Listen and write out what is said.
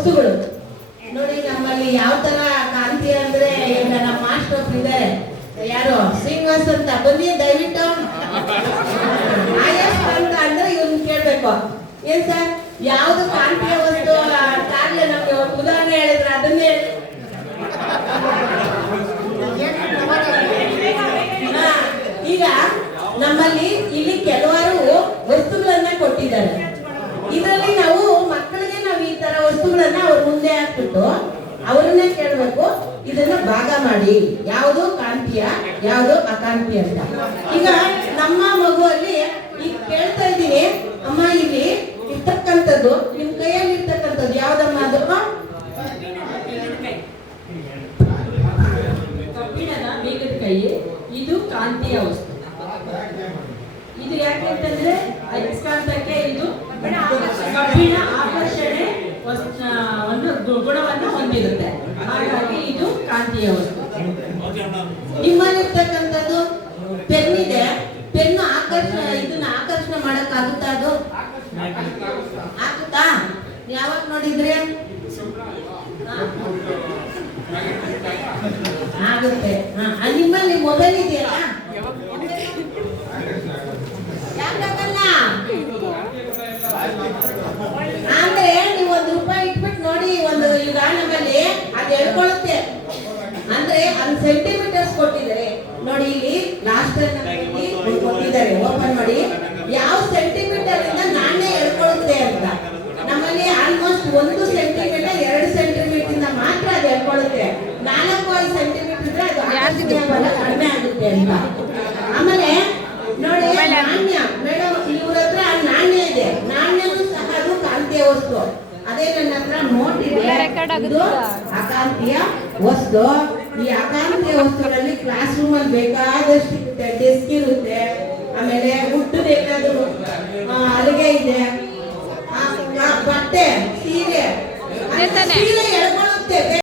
ವಸ್ತುಗಳು. ನೋಡಿ, ನಮ್ಮಲ್ಲಿ ಯಾವ ತರ ಕಾಂತಿ ಅಂದ್ರೆ ನಮ್ಮ ಮಾಸ್ಟರ್ ಒಬ್ರು ಇದ್ದಾರೆ. ಯಾರು? ಶ್ರೀನಿವಾಸ್ ಅಂತ. ಬನ್ನಿ, ದಯವಿಟ್ಟು. ಆಯಸ್ ಅಂತ ಅಂದ್ರೆ ಇವ್ನ ಕೇಳ್ಬೇಕು. ಏನ್ ಸರ್? ಯಾವ್ದು ಕಾಂತಿಯ ವಸ್ತು? ಆಗ್ಲೇ ನಮ್ಗೆ ಉದಾಹರಣೆ ಹೇಳಿದ್ರೆ ಅದನ್ನೇ. ಈಗ ನಮ್ಮಲ್ಲಿ ಇಲ್ಲಿ ಕೆಲವಾರು ವಸ್ತುಗಳನ್ನ ಕೊಟ್ಟಿದ್ದಾರೆ ಇದರಲ್ಲಿ ನಾವು ಮಕ್ಕಳಿಗೆ ನಾವು ಈ ತರ ವಸ್ತುಗಳನ್ನ ಅವ್ರ ಮುಂದೆ ಹಾಕ್ಬಿಟ್ಟು ಅವರನ್ನೇ ಕೇಳಬೇಕು, ಇದನ್ನ ಭಾಗ ಮಾಡಿ. ಯಾವುದು ಕಾಂತಿಯ, ಯಾವುದು ಅಕಾಂತಿ ಅಂತ. ಈಗ ನಮ್ಮ ಮಗುವಲ್ಲಿ ಈಗ ಕೇಳ್ತಾ ಇದ್ದೀನಿ, ಅಮ್ಮ, ಇಲ್ಲಿ ಇರ್ತಕ್ಕಂಥದ್ದು, ನಿಮ್ ಕೈಯಲ್ಲಿ ಇರ್ತಕ್ಕಂಥದ್ದು ಯಾವ್ದಮ್ಮ ಅದು ಕಬ್ಬಿಣದ ಮೇಘದ ಕೈ ಇದು ಕಾಂತೀಯ ವಸ್ತು. ಇದು ಯಾಕೆಂತಂದ್ರೆ ಅಯಸ್ಕಾಂತಕ್ಕೆ ಇದು ಕಬ್ಬಿಣ ಆಕರ್ಷಣೆ ವಸ್ತು- ಒಂದು ಗು- ಗುಣವನ್ನು ಹೊಂದಿರುತ್ತೆ. ಹಾಗಾಗಿ ಇದು ಕಾಂತೀಯ ವಸ್ತು. ನಿಮ್ಮಲ್ಲಿರ್ತಕ್ಕಂಥದ್ದು ಪೆನ್ ಇದೆ ಪೆನ್ನು ಆಕರ್ಷಣ ಇದನ್ನ ಆಕರ್ಷಣೆ ಮಾಡಕ್ ಆಗುತ್ತಾ ಅದು? ಆಗುತ್ತಾ? ಯಾವಾಗ ನೋಡಿದ್ರೆ? ಆಗುತ್ತೆ. ನಿಮ್ಮಲ್ಲಿ ಮೊಬೈಲ್ ಇದೆಯಲ್ಲ ಯಾಕಾಗಲ್ಲ ಅಂದ್ರೆ ನೀವು ಒಂದು ರೂಪಾಯಿ ಇಟ್ಬಿಟ್ಟು ನೋಡಿ ಒಂದು ಈಗ ನಮ್ಮಲ್ಲಿ ಅದು ಹೇಳ್ಕೊಳ್ಳುತ್ತೆ ಅಂದ್ರೆ ಒಂದ್ ಸೆಂಟಿಮೀಟರ್ಸ್ ಕೊಟ್ಟಿದ್ದಾರೆ. ನೋಡಿ ಇಲ್ಲಿ ಲಾಸ್ಟ್ ಕೊಟ್ಟಿದ್ದಾರೆ. ಓಪನ್ ಮಾಡಿ. ಯಾವ ಸೆಂಟಿಮೀಟರ್ ಇಂದ ನಾಣ್ಯ ಎಳ್ಕೊಳ್ಳುತ್ತೆ ಅಂತ. ನಮ್ಮಲ್ಲಿ ಆಲ್ಮೋಸ್ಟ್ ಒಂದು ಸೆಂಟಿಮೀಟರ್ ಎರಡು ಸೆಂಟಿಮೀಟರ್ ಇಂದ ಮಾತ್ರ ಅದು ಎಳ್ಕೊಳ್ಳುತ್ತೆ. ನಾಲ್ಕು ಐದು ಸೆಂಟಿಮೀಟರ್ ಇದ್ರೆ ಅದು ಕಡಿಮೆ ಆಗುತ್ತೆ ಅಂತ. ಆಮೇಲೆ ನೋಡಿ ನಾಣ್ಯ. ಮೇಡಮ್ ಇವ್ರ ಹತ್ರ ನಾಣ್ಯ ಇದೆ. ನಾಣ್ಯನೂ ಸಹ ಅದು ಕಾಂತೀಯ ವಸ್ತು. ಅದೇ ನನ್ನ ಹತ್ರ ನೋಟ್ ಇದೆ. ಇದು ಅಕಾಂತೀಯ ವಸ್ತು. ಈ ಅಕಾಂತೀಯ ವಸ್ತುಗಳಲ್ಲಿ ಕ್ಲಾಸ್ ರೂಮ್ ಅಲ್ಲಿ ಬೇಕಾದಷ್ಟು ಇರುತ್ತೆ ಡೆಸ್ಕ್ ಇರುತ್ತೆ ಆಮೇಲೆ ಹುಟ್ಟು ಬೇಕಾದ್ರು ಹಲಿಗೆ ಇದೆ. ಬಟ್ಟೆ ಸೀರೆ ಸೀರೆ ಸೀರೆ